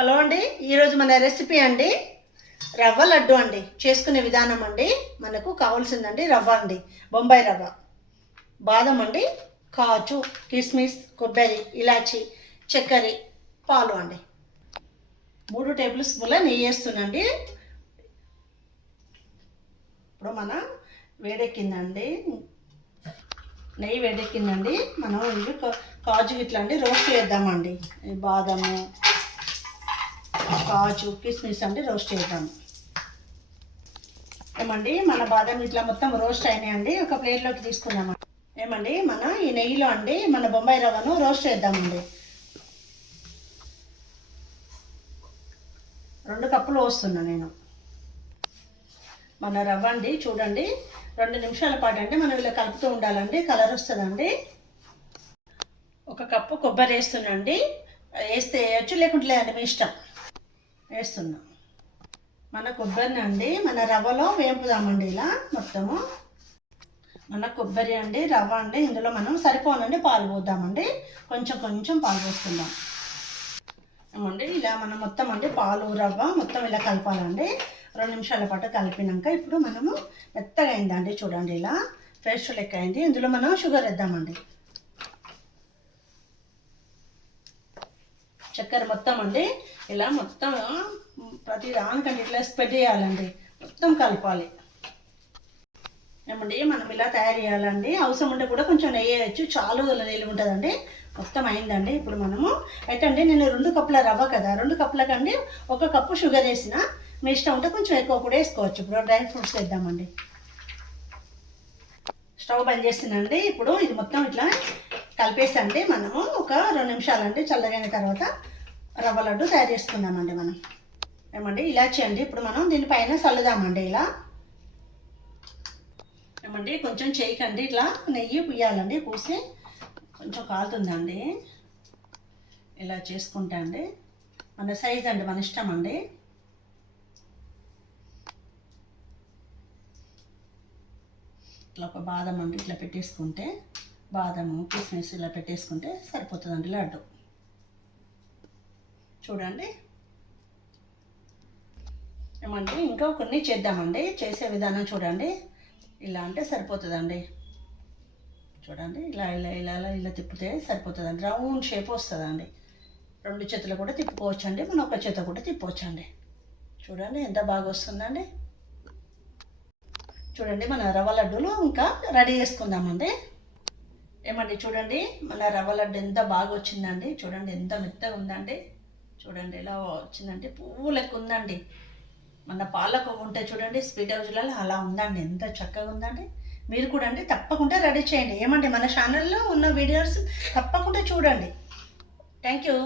Hello అండి ఈరోజు మన రెసిపీ అండి రవ్వ లడ్డు అండి. చేసుకునే విధానం అండి మనకు కావాల్సిందండి రవ్వ అండి. బొంబాయి రవ్వ బాదం అండి కాజు కిస్మిస్ కొబ్బరి ఇలాచి చక్కెర పాలు అండి. మూడు టేబుల్ స్పూన్ల నెయ్యి వేస్తున్నాండి ఇప్పుడు మన వేడెక్కిందండి. నెయ్యి వేడెక్కిందండి. మనం ఇవి కా- కాజు ఇట్లా అండి రోస్ట్ చేద్దామండి. బాదము కాజు కిస్మిస్ అండి రోస్ట్ చేద్దాం. ఏమండి మన బాదం ఇట్లా మొత్తం రోస్ట్ అయినాయండి. ఒక ప్లేట్లోకి తీసుకుందాం ఏమండి మన ఈ నెయ్యిలో అండి మన బొంబాయి రవ్వను రోస్ట్ చేద్దామండి. రెండు కప్పులు పోస్తున్నా నేను. మన రవ్వ అండి చూడండి. రెండు నిమిషాల పాటు అంటే మనం ఇలా కలుపుతూ ఉండాలండి. కలర్ వస్తుందండి. ఒక కప్పు కొబ్బరి వేస్తున్నాండి వేస్తే వేయచ్చు లేకుంటే లేదండి మీ ఇష్టం. వేస్తున్నాం. మన కొబ్బరిని అండి మన రవ్వలో వేపుదామండి ఇలా మొత్తము. మన కొబ్బరి అండి రవ్వ అండి ఇందులో మనం సరిపోనండి పాలు పోద్దామండి. కొంచెం కొంచెం పాలు పోసుకుందాం. ఏమండి ఇలా మనం మొత్తం అండి పాలు రవ్వ మొత్తం ఇలా కలపాలండి. రెండు నిమిషాల పాటు కలిపినాక ఇప్పుడు మనము మెత్తగా అయిందండి చూడండి ఇలా. ఫ్రెష్ లెక్క అయింది. ఇందులో మనం షుగర్ వేద్దామండి. చక్కెర మొత్తం అండి ఇలా మొత్తం ప్రతి దానికంటే ఇట్లా స్ప్రెడ్ చేయాలండి. మొత్తం కలపాలి. ఏమండి మనం ఇలా తయారు చేయాలండి. అవసరం ఉంటే కూడా కొంచెం నెయ్యి వేయచ్చు. చాలా నీళ్ళు ఉంటుందండి. మొత్తం అయిందండి. ఇప్పుడు మనము అయితే అండి నేను రెండు కప్పుల రవ్వ కదా రెండు కప్పులకండి ఒక కప్పు షుగర్ వేసిన మీ ఇష్టం ఉంటే కొంచెం ఎక్కువ కూడా వేసుకోవచ్చు. ఇప్పుడు డ్రై ఫ్రూట్స్ వేద్దామండి. స్టవ్ బంద్ చేసిందండి ఇప్పుడు ఇది మొత్తం ఇట్లా కలిపేసి అంటే మనము ఒక రెండు నిమిషాలండి చల్లగైన తర్వాత రవ్వ లడ్డు తయారు చేసుకుందామండి మనం. ఏమండి ఇలాచి అండి. ఇప్పుడు మనం దీనిపైన చల్లుదామండి ఇలా. ఏమండి కొంచెం చేయకండి. ఇట్లా నెయ్యి పుయ్యాలండి పూసి కొంచెం కాలుతుందండి. ఇలా చేసుకుంటా అండి మన సైజ్ అండి మన ఇష్టం అండి. ఇట్లా ఒక బాదం అండి ఇట్లా పెట్టేసుకుంటే బాదము కిస్మిస్ ఇలా పెట్టేసుకుంటే సరిపోతుందండి లడ్డు. చూడండి. ఏమంటే ఇంకా కొన్ని చేద్దామండి. చేసే విధానం చూడండి. ఇలా అంటే సరిపోతుందండి. చూడండి ఇలా ఇలా ఇలా ఇలా ఇలా తిప్పితే సరిపోతుందండి. రౌండ్ షేప్ వస్తుందండి. రెండు చేతులు కూడా తిప్పుకోవచ్చండి. మనం ఒక చేత కూడా తిప్పవచ్చండి చూడండి ఎంత బాగా వస్తుందండి. చూడండి మన రవ్వ లడ్డూలు ఇంకా రెడీ చేసుకుందామండి. ఏమండి చూడండి మన రవ్వ లడ్డు ఎంత బాగా వచ్చిందండి. చూడండి ఎంత మెత్తగా ఉందండి. చూడండి ఎలా వచ్చిందంటే పువ్వు లెక్క ఉందండి. మన పాలకు ఉంటే చూడండి స్వీట్ హౌస్లలో అలా ఉందండి. ఎంత చక్కగా ఉందండి. మీరు కూడా అండి తప్పకుండా రెడీ చేయండి. ఏమండి మన ఛానల్లో ఉన్న వీడియోస్ తప్పకుండా చూడండి. Thank you